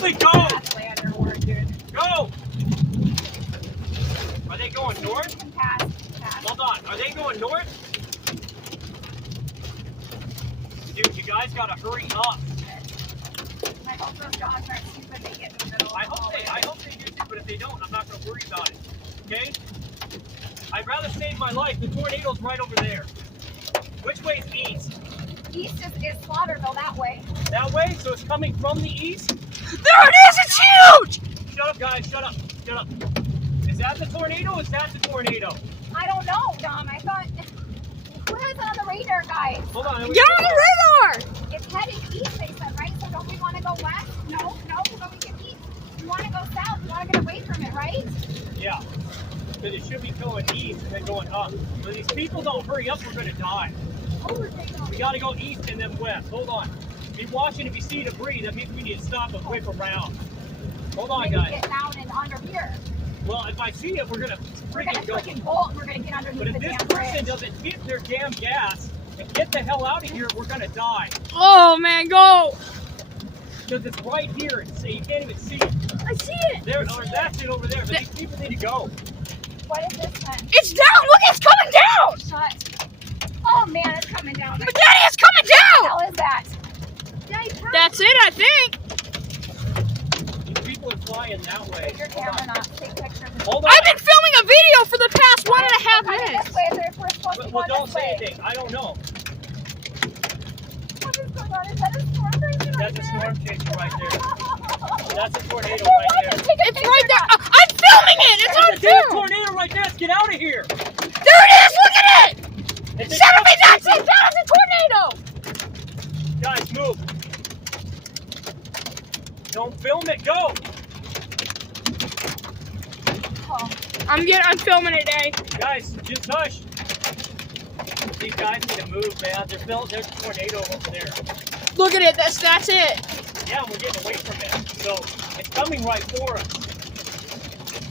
Seriously, go! That's way under war, dude. Go! Are they going north? Pass. Hold on. Are they going north? Dude, you guys gotta hurry up. I hope those dogs aren't stupid. They get in the middle. I hope they do too, but if they don't, I'm not gonna worry about it. Okay? I'd rather save my life. The tornado's right over there. Which way is east? East is Slaughterville that way. That way? So it's coming from the east? There it is! It's huge! Shut up, guys. Shut up. Shut up. Is that the tornado? Is that the tornado? I don't know, Dom. I thought. Who has it on the radar, guys? Hold on. Get on the radar! It's heading east, they said, right? So don't we want to go west? No, we're going to get east. We want to go south. We want to get away from it, right? Yeah. Because it should be going east and then going up. So these people don't hurry up, we're going to die. We got to go east and then west. Hold on. Be watching. If you see debris, that means we need to stop and whip around. Hold on, Maybe guys. get down and under here. Well, if I see it, we're going to We're going to freaking go. freaking bolt. We're going to get underneath But if the this damn person bridge. doesn't hit their damn gas and get the hell out of here, we're going to die. Oh man, go! Because it's right here. You can't even see it. I see it! There, or that's it over there. But these people need to go. What is this then? It's down! Look, it's coming down! Shut. Oh man, it's coming down. But Daddy, it's coming What the down! hell is that? Daddy, turn. That's it, I think. These people are flying that way. Take your camera not. Take pictures. Hold on. I've been filming a video for the past 1.5 Coming minutes. this way if we're supposed to go Well, don't this say way. anything. I don't know. What is going on? Is that a storm raging right That's a there? storm chaser right there. That's a tornado Who right wants there. to take a It's picture right there. now? I'm filming it! It's on There's a damn film! tornado right there. Let's get out of here. There it is! Look at it! It's a Son of a tornado. nuts! It's down! It's a tornado! Guys, move. Don't film it. Go. Oh, I'm filming it, Daddy. Guys, just hush. These guys need to move, man. There's a tornado over there. Look at it. That's it. Yeah, we're getting away from it. So it's coming right for us.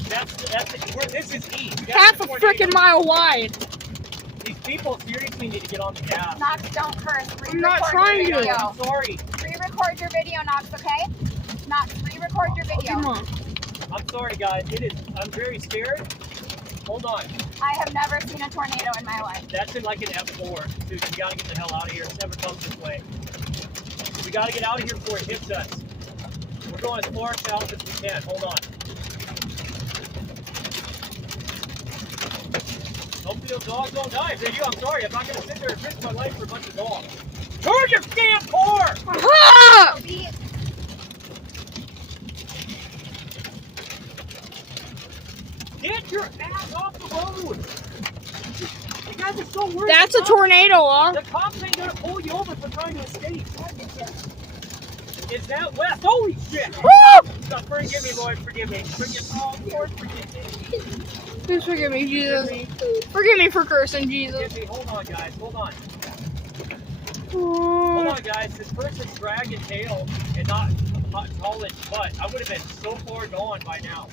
That's it. This is east. That's Half the a tornado. freaking mile wide. These people seriously need to get on the gas. Knox, don't curse. I'm not Re-record trying your to. video. I'm sorry. Re-record your video, Knox, okay? Knox, re-record your video. Come on. I'm sorry, guys. I'm very scared. Hold on. I have never seen a tornado in my life. That's in like an F4. Dude, you gotta get the hell out of here. It's never comes this way. We gotta get out of here before it hits us. We're going as far south as we can. Hold on. Hopefully those dogs don't die. If they do, I'm sorry. I'm not gonna sit there and risk my life for a bunch of dogs. Turn your damn car! Ah! So be Get your ass off the road! You guys are so worried. That's a tornado, huh? The cops ain't gonna pull you over for trying to escape. Is that west? Holy shit! Woo! God, forgive me, Lord. Forgive me. Lord, forgive me. Please forgive me, Jesus. Forgive me for cursing, Jesus. Forgive me. Hold on, guys. Hold on. Hold Oh, on, guys. This person's dragging tail and not hauling butt. I would have been so far gone by now.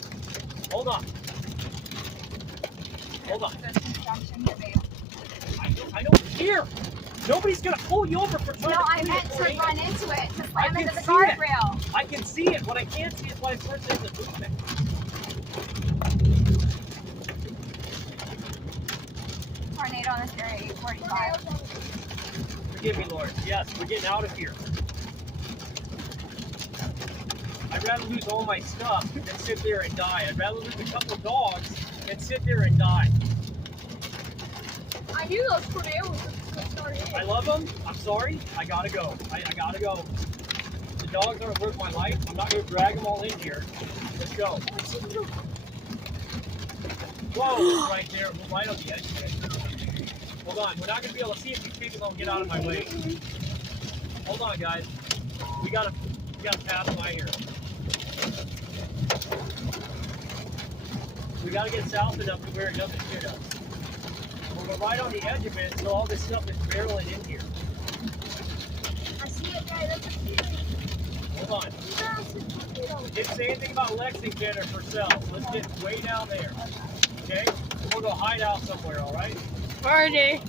Hold on. Hold on. there's construction here, babe. I don't care. Nobody's gonna pull you over for trying No, to I pull meant you to over. run into it, to I slam can into the see it. guardrail. I can see it. What I can't see is why this person isn't moving. Tornado in this area, 845. Forgive me, Lord. Yes, we're getting out of here. I'd rather lose all my stuff than sit there and die. I'd rather lose a couple of dogs than sit there and die. I knew those tornadoes were starting. I love them. I'm sorry. I gotta go. I gotta go. The dogs aren't worth my life. I'm not gonna drag them all in here. Let's go. Whoa, right there. We're right on the edge of it. Hold on. We're not gonna be able to see if these people don't get out of my way. Hold on, guys. We gotta pass by here. We gotta get south enough to where it doesn't hit us. We're right on the edge of it, so all this stuff is barreling in here. I see it, guys. That's a huge, Hold on. massive tornado. Didn't say anything about Lexington or Purcell. Let's get way down there. Okay? We'll go hide out somewhere, alright? Party.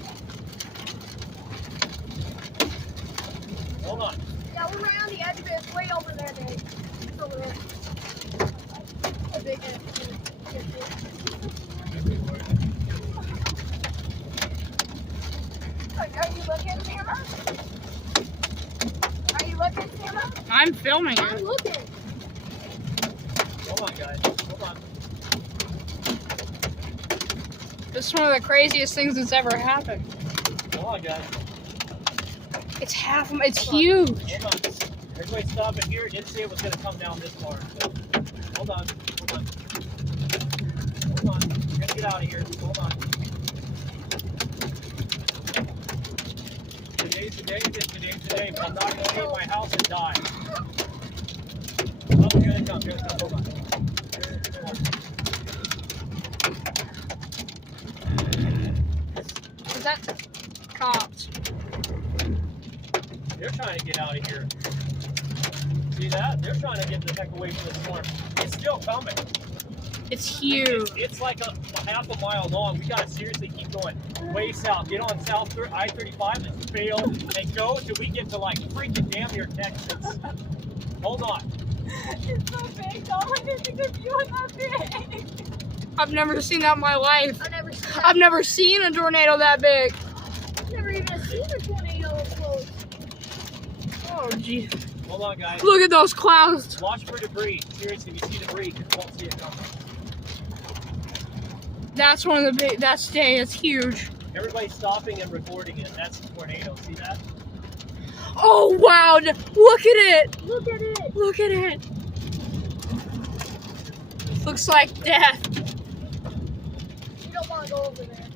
Hold on. Yeah, we're right on the edge of it. It's way over there, babe. It's over there. A big head. Are you looking, Tamara? Are you looking, Tamara? I'm filming I'm it. looking. Hold on, guys. Hold on. This is one of the craziest things that's ever happened. Hold on, guys. It's it's huge. Hold on. Everybody stop it here. It didn't say it was going to come down this far. So, hold on. Hold on. Hold on. We're going to get out of here. Hold on. Today's the day. Today's the day. But I'm not going to leave my house and die. Oh, here they come. Here they come. Hold on. Is that cops? They're trying to get out of here. See that? They're trying to get the heck away from the storm. It's still coming. It's huge. It's like a half a mile long. We gotta seriously keep going way south. Get on South I-35 and fail and go till we get to like freaking damn near Texas. Hold on. It's so big, though. I didn't think the view was that big. I've never seen that in my life. I've never seen I've never seen a tornado that big. I've never even seen a tornado up close. Oh, geez. Hold on, guys. Look at those clouds. Watch for debris. Seriously, if you see debris, you won't see it coming. That's one of the big. That's huge. Everybody's stopping and recording it. That's the tornado. See that? Oh wow! Look at it. Look at it. Look at it. Looks like death. You don't want to go over there.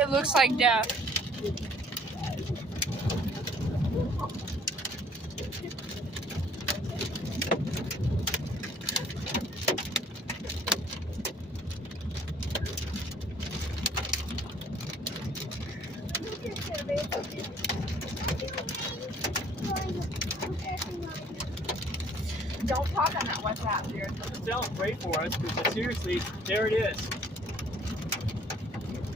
It looks like death. Don't talk on that WhatsApp, dude. It sounds great for us, but seriously, there it is.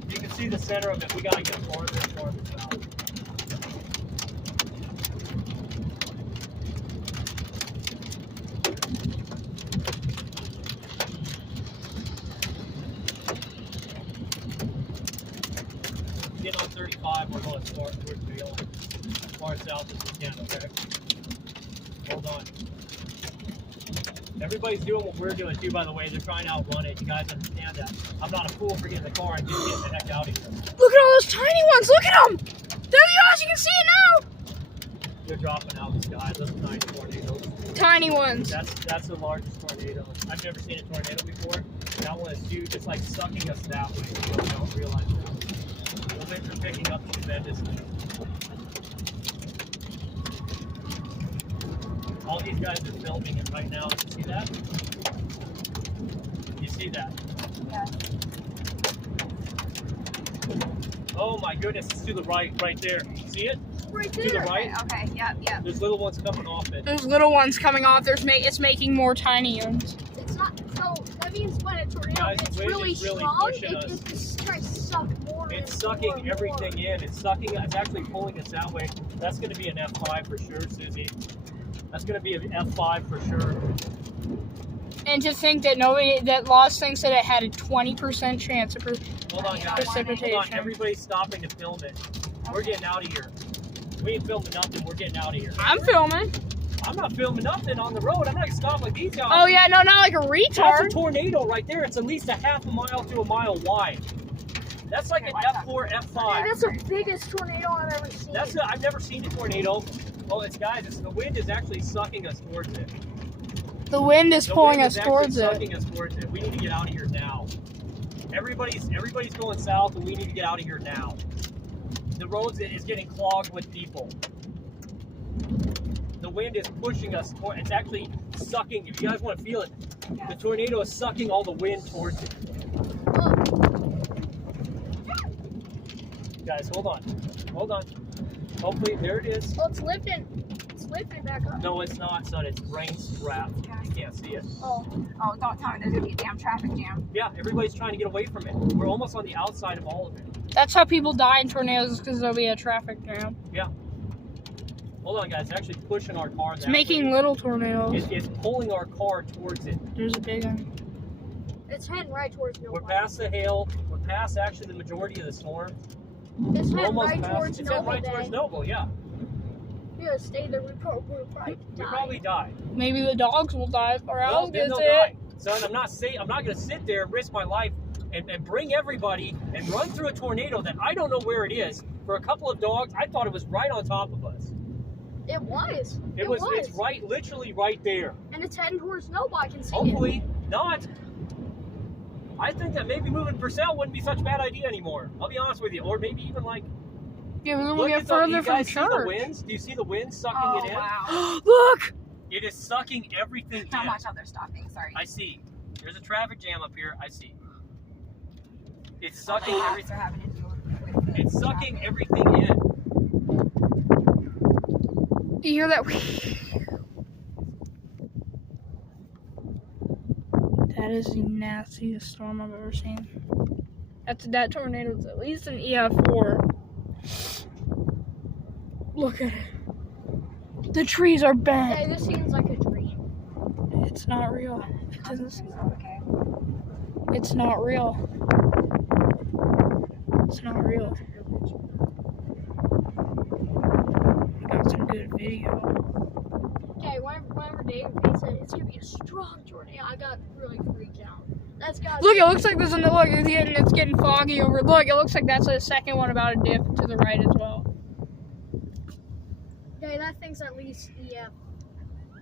You can see the center of it. We gotta get farther and farther south. Get on 35, we're going as far towards Vail, as far south as we can, okay? Hold on. Everybody's doing what we're doing too, by the way. They're trying to outrun it. You guys understand that. I'm not a fool for getting in the car and just getting the heck out of here. Look at all those tiny ones. Look at them. There they are. You can see it now. They're dropping out of the sky. Those nice tornadoes. Tiny ones. That's the largest tornado. I've never seen a tornado before. That one is huge. It's like sucking us that way. You don't realize that. The winds are picking up tremendously. All these guys are filming it right now. You see that? You see that? Yeah. Oh my goodness, it's to the right there. See it? Right To the right? Okay, yep. There's little ones coming off it. There's little ones coming off. It's making more tiny ones. It's not, so that means when a tornado Guys, the gets wind really is really strong, pushing us. it just tries to suck more. It's and sucking more and everything more. in. It's actually pulling us that way. That's going to be an F5 for sure, Susie. That's going to be an F5 for sure. And to think that that Lost thinks that it had a 20% chance of Hold on, guys. Hold precipitation. on. Everybody's stopping to film it. We're getting out of here. We ain't filming nothing. We're getting out of here. I'm filming. I'm not filming nothing on the road. I'm not going to stop like these guys. Oh yeah, no, not like a That's a retard. tornado right there. It's at least a half a mile to a mile wide. That's like an F4, Yeah, F5. that's the biggest tornado I've ever seen. I've never seen a tornado. Well, the wind is actually sucking us towards it. The wind is The pulling wind us is actually towards it. sucking us towards it. We need to get out of here now. Everybody's going south, and we need to get out of here now. The roads is getting clogged with people. The wind is pushing us toward. It's actually sucking. If you guys want to feel it, the tornado is sucking all the wind towards it. Guys, hold on. Hopefully, there it is. Oh, it's lifting. It's lifting back up. No, it's not, son. It's rain wrapped. You can't see it. Oh, don't tell me there's gonna be a damn traffic jam. Yeah, everybody's trying to get away from it. We're almost on the outside of all of it. That's how people die in tornadoes, because there'll be a traffic jam. Yeah. Hold on, guys. It's actually pushing our car. It's making little tornadoes. It's pulling our car towards it. There's a big one. It's heading right towards We're Noble. past the hail. We're past actually the majority of the storm. It's We're heading almost right past. towards It's heading Noble right towards Day. Noble. Yeah. If you stay there, we probably We probably die. Maybe the dogs will die Well, around. then Is they'll it? die. Son, I'm not going to sit there and risk my life and bring everybody and run through a tornado that I don't know where it is for a couple of dogs. I thought it was right on top of us. It was. It's right, literally right there. And it's heading towards Noble. I can see it. Hopefully not. I think that maybe moving Purcell wouldn't be such a bad idea anymore. I'll be honest with you. Or maybe even like, Yeah, we'll look get at the, further you from guys see the church. winds? Do you see the wind sucking Oh, it in? wow. Look! It is sucking everything How in. much are they stopping? Sorry. I see. There's a traffic jam up here. I see. It's All the sucking apps everything. are having to deal with the It's sucking traffic. everything in. You hear that? That is the nastiest storm I've ever seen. That tornado's at least an EF4. Look at it. The trees are bent. Yeah, this seems like a dream. It's not real. It doesn't seem. Okay. It's not real. It's not real. I got some good video. Okay, whenever David said it's gonna be a strong tornado, I got really freaked out. That's got. Look, it looks like there's another. Look, it's getting foggy over. Look, it looks like that's the second one about to dip to the right as well. Okay, that thing's at least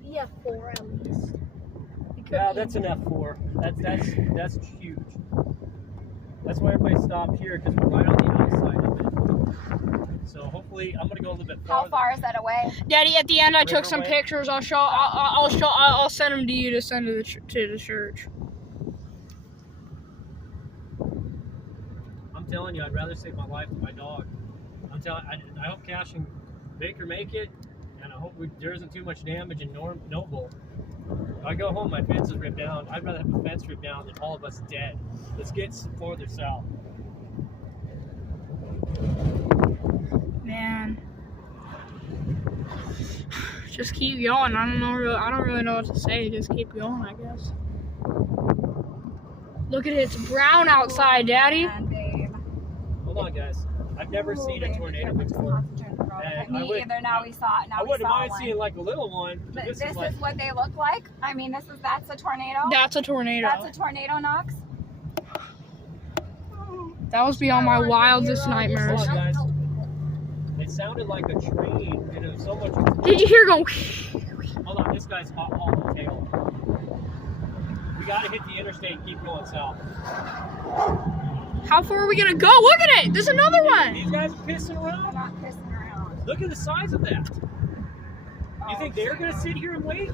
EF4 at least. Yeah, that's an F4. That's huge. That's why everybody stopped here because we're right on the outside of it. So hopefully, I'm gonna go a little bit How farther. far is that away? Daddy, at the end, I took some Riverway. pictures. I'll send them to you to send to the church. I'm telling you, I'd rather save my life than my dog. I hope Cash and Baker make it, and I hope there isn't too much damage in Noble. If I go home, my fence is ripped down. I'd rather have a fence ripped down than all of us dead. Let's get farther south. Man, just keep going. I don't really know what to say. Just keep going, I guess. Look at it. It's brown outside, Daddy. And babe. Hold on, guys. I've never seen a tornado before. And I Me would- either. Now we saw it. Now I we wouldn't saw mind one. seeing like a little one. But But this this is like, is what they look like. I mean, that's a tornado. That's a tornado. That's a tornado, Knox. That was beyond my wildest nightmares. Hold on, guys. It sounded like a train, and it was so much. Did you hear go? Hold on, this guy's hauling tail. We gotta hit the interstate and keep going south. How far are we gonna go? Look at it. There's another one. These guys are pissing I'm around. not pissing around. Look at the size of that. You think they're gonna sit here and wait?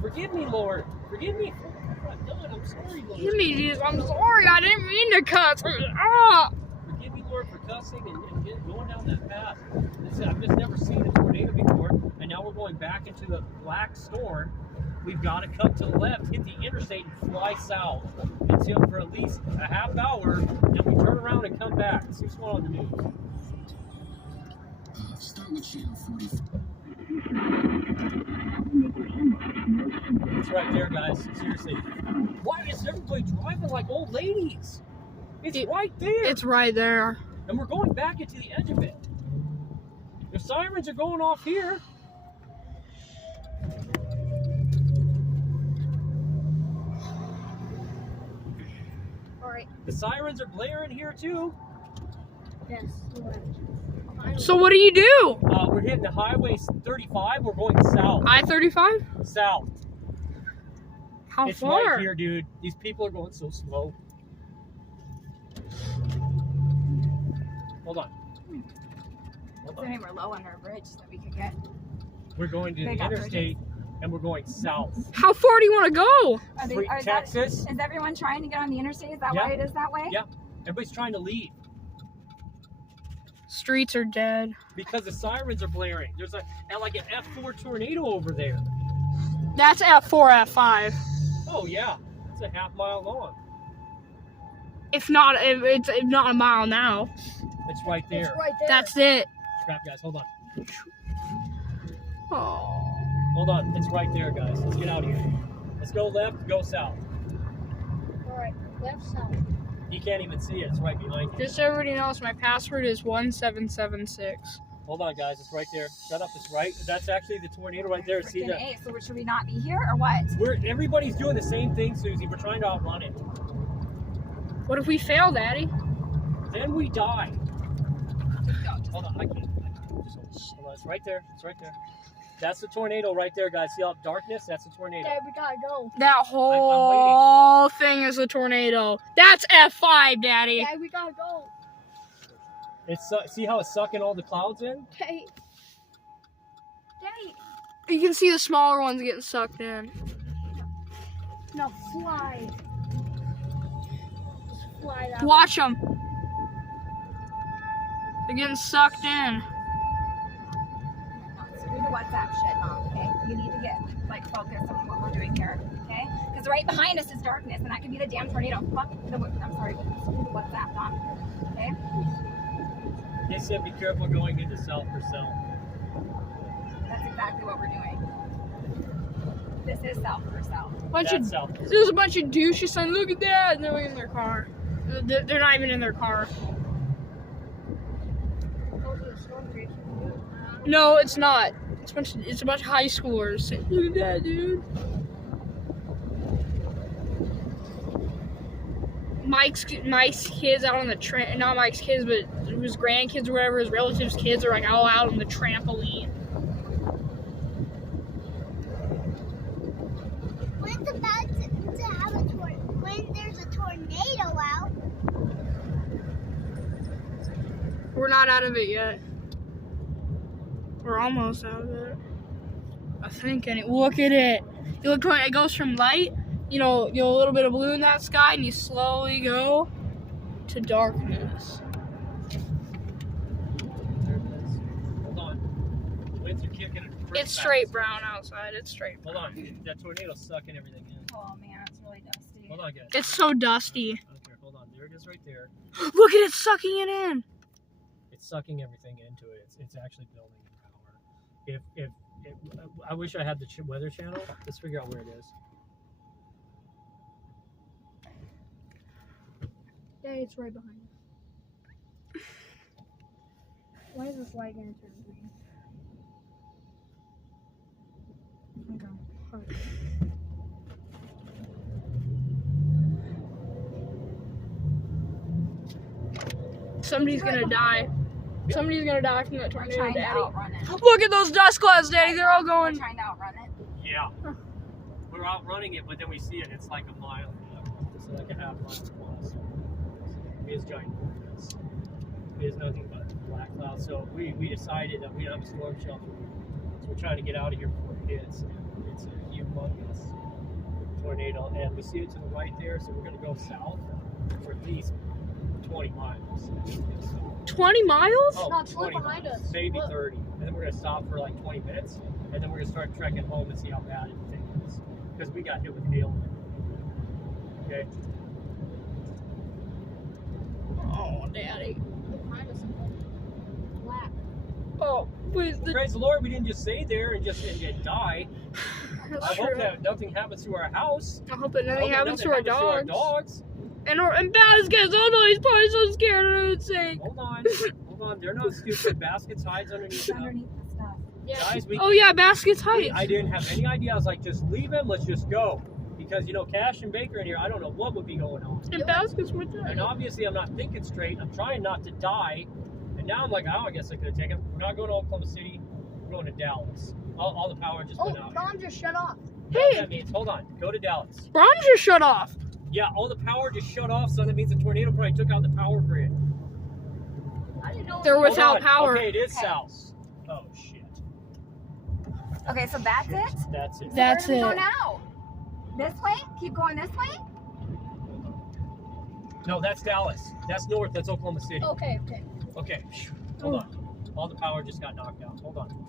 Forgive me, Lord. Forgive me for what I've done. I'm sorry, Lord. Give me Jesus. I'm sorry. I didn't mean to cuss. Ah. Forgive me, Lord, for cussing and going down that path. I've just never seen a tornado before, and now we're going back into the black storm. We've got to cut to the left, hit the interstate, and fly south until for at least a half hour. Then we turn around and come back. See what's going on in the news. Start with channel 44. It's right there, guys. Seriously. Why is everybody driving like old ladies? It's right there. It's right there. And we're going back into the edge of it. The sirens are going off here. Alright, The sirens are blaring here too. yes. So what do you do? We're hitting the Highway 35. We're going south. I-35? South. How It's far? right here, dude. These people are going so slow. Hold on. Hold I mean, on. we're low under a bridge that we could get. We're going to the They got interstate and we're going south. How far do you want to go? Are they, Free- are Texas. Is everyone trying to get on the interstate? Is that Yeah. why it is that way? Yeah. Everybody's trying to leave Streets are dead. because the sirens are blaring. There's like an F4 tornado over there. That's F4, F5. Oh yeah, it's a half mile long. If not, it's not a mile now. It's right there. It's right there. That's it. Crap, guys. Hold on. Oh. Hold on. It's right there, guys. Let's get out of here. Let's go left, go south. All right, left side. You can't even see it. It's right behind you. Just so everybody knows, my password is 1776. Hold on, guys. It's right there. Shut up. It's right. That's actually the tornado right there. See Freaking that? A, so should we not be here or what? Everybody's doing the same thing, Susie. We're trying to outrun it. What if we fail, Daddy? Then we die. Hold on. I can't. Just hold on. It's right there. It's right there. That's the tornado right there, guys. See all darkness? That's the tornado. Dad, we gotta go. That whole thing is a tornado. That's F5, Daddy. Dad, we gotta go. It's see how it's sucking all the clouds in? Okay. Daddy. You can see the smaller ones getting sucked in. No, fly. Just fly that. Watch them. They're getting sucked in. Screw the WhatsApp shit, Mom, okay? You need to get, like, focused on what we're doing here, okay? Because right behind us is darkness, and that could be the damn tornado. Fuck the, I'm sorry, screw the WhatsApp, Mom, okay? They said be careful going into South Purcell. That's exactly what we're doing. This is South Purcell. That's South Purcell. There's a bunch of douches saying, look at that, and they're in their car. They're not even in their car. No, it's not. It's a bunch of high schoolers saying, look at that, dude. Mike's kids out on the not Mike's kids, but his grandkids or whatever, his relatives' kids are like all out on the trampoline. When's about to have a when there's a tornado out? We're not out of it yet. We're almost out of it. I think. And look at it. You look like it goes from light, you know, a little bit of blue in that sky, and you slowly go to darkness. There it is. Hold on. Winds are kicking it. It's straight brown outside. It's straight. Hold on. That tornado's sucking everything in. Oh, man, it's really dusty. Hold on, guys. It's so dusty. Okay, hold on. There it is right there. Look at it sucking it in. It's sucking everything into it. It's actually building in power. I wish I had the weather channel. Let's figure out where it is. Yeah, it's right behind us. Why is this light gonna turn green? Okay. Somebody's gonna die. Somebody's gonna die from that We're tornado, trying to Daddy. outrun it. Look at those dust clouds, Daddy. They're all We're going. trying to outrun it. Yeah. We're outrunning it, but then we see it. It's like a mile. It's like a half mile across. It is giant. It is nothing but black clouds. So we decided that we don't have a storm shelter. So we're trying to get out of here before it hits. It's a humongous tornado, and we see it to the right there. So we're going to go south for at least 20 miles. 20 miles? Oh, No, it's 20 behind miles, us. maybe Look. 30. And then we're going to stop for like 20 minutes. And then we're going to start trekking home and see how bad everything is. Because we got hit with hail. Okay? Oh, Daddy. Behind us, black. Oh, please. Praise the Lord, we didn't just stay there and just and die. That's I true. hope that nothing happens to our house. I hope that I nothing hope that happens to our dogs. dogs. And Baskets, oh no, he's probably so scared of it saying. Hold on. They're not stupid. Baskets hides underneath It's them. underneath the stuff. Yeah. Guys, Oh yeah, Baskets height. I didn't have any idea. I was like, just leave him. Let's just go. Because, you know, Cash and Baker in here, I don't know what would be going on. And Baskets were there. And obviously, I'm not thinking straight. I'm trying not to die. And now I'm like, oh, I guess I could have taken him. We're not going to Oklahoma City. We're going to Dallas. All the power just went out. Mom just shut off. You know what Hey, that means? Hold on. Go to Dallas. Bron just shut off. Yeah, all the power just shut off, so that means the tornado probably took out the power grid. I didn't know. They're Hold without on. power. Okay, it is Okay. south. Oh, shit. Okay, so that's it? That's it. That's Where do we it. go now? This way? Keep going this way? No, that's Dallas. That's north. That's Oklahoma City. Okay. Okay. Hold on. All the power just got knocked out. Hold on.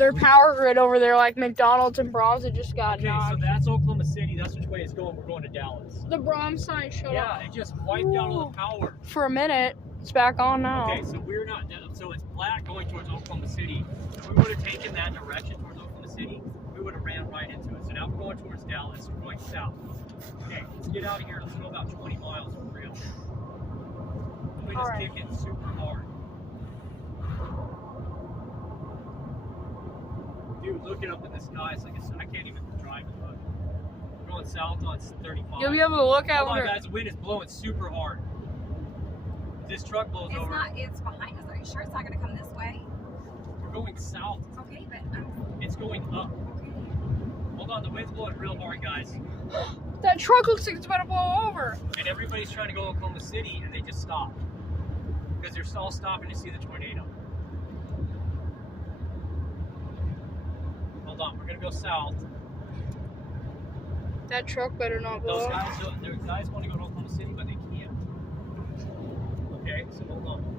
their power grid over there, like McDonald's and Brahms, it just got Okay, so knocked. that's Oklahoma City. That's which way it's going. We're going to Dallas. The Brahms sign showed Yeah, up it just wiped out all the power. for a minute. It's back on now. Okay, so we're not. So it's black going towards Oklahoma City. If we would have taken that direction towards Oklahoma City, we would have ran right into it. So now we're going towards Dallas. We're going south. Okay, let's get out of here. Let's go about 20 miles for real. The wind is Alright. kicking super hard. Dude, look it up in the sky. It's like I can't even drive it. Look. We're going south on 35. You'll be able to look out Hold on, there. guys. The wind is blowing super hard. This truck blows over. It's behind us. Are you sure it's not going to come this way? We're going south. Okay, but It's going up. Hold on, the wind's blowing real hard, guys. That truck looks like it's about to blow over. And everybody's trying to go to Oklahoma City, and they just stop. Because they're all stopping to see the tornado. Hold on, we're going to go south. That truck better not blow Those up. guys want to go to Oklahoma City, but they can't. Okay, so hold on.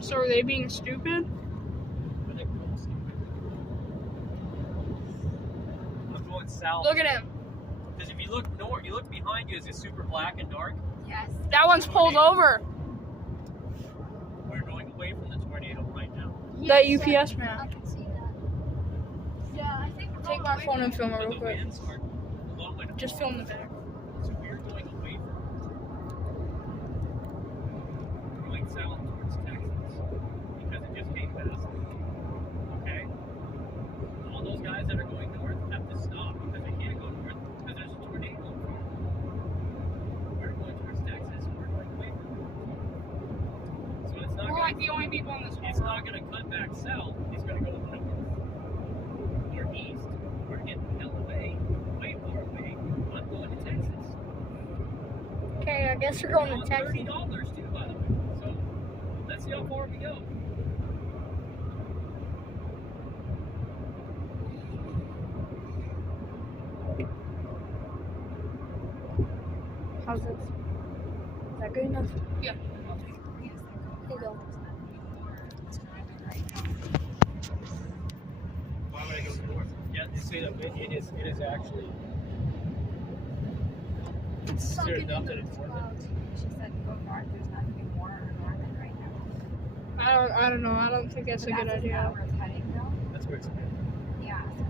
So are they being stupid? I think we're all stupid. I'm going south. Look at him. Because if you look north, you look behind you, is it super black and dark? yes. That one's pulled over. We're going away from the tornado right now. That Yes, UPS I man. can see that. Yeah, I think we're Take going my away phone from and film it But real the quick. winds are blowing. Just film the back. So we're going away from it. We're going south towards Texas because it just came past. Okay? All those guys that are going north have to stop because they can't go north because there's a tornado in front of them. We're going towards Texas and we're going away from it. So it's not We're going like the only people in this it's not going to cut back south. It's going to go north or east. We're getting hell away, way far away. I'm going to Texas. Okay, I guess we're going to Texas. $30 too, by the way. So let's see how far we go. How's this? Is that good enough? Yeah. Here you go. Why would I go north? Yeah, they say that it is actually Sunken nothing into in the front of clouds. She said go north. There's nothing more north right now. I don't know. I don't think that's a good idea. Where it's heading, though. That's where it's at. Yeah. So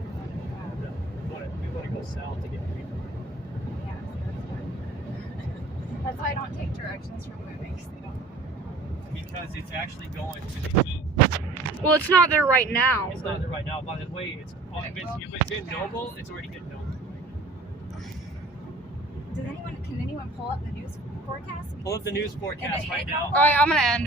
We want to go south to get away from it. yeah. So that's good. That's why I don't take directions from moving. So they don't. Because it's actually going to the east. Well, it's not there right now. It's not there right now. By the way, if it's in Noble, it's already hit Noble. Can anyone pull up the news forecast? Pull up the news forecast right now. All right, I'm gonna end.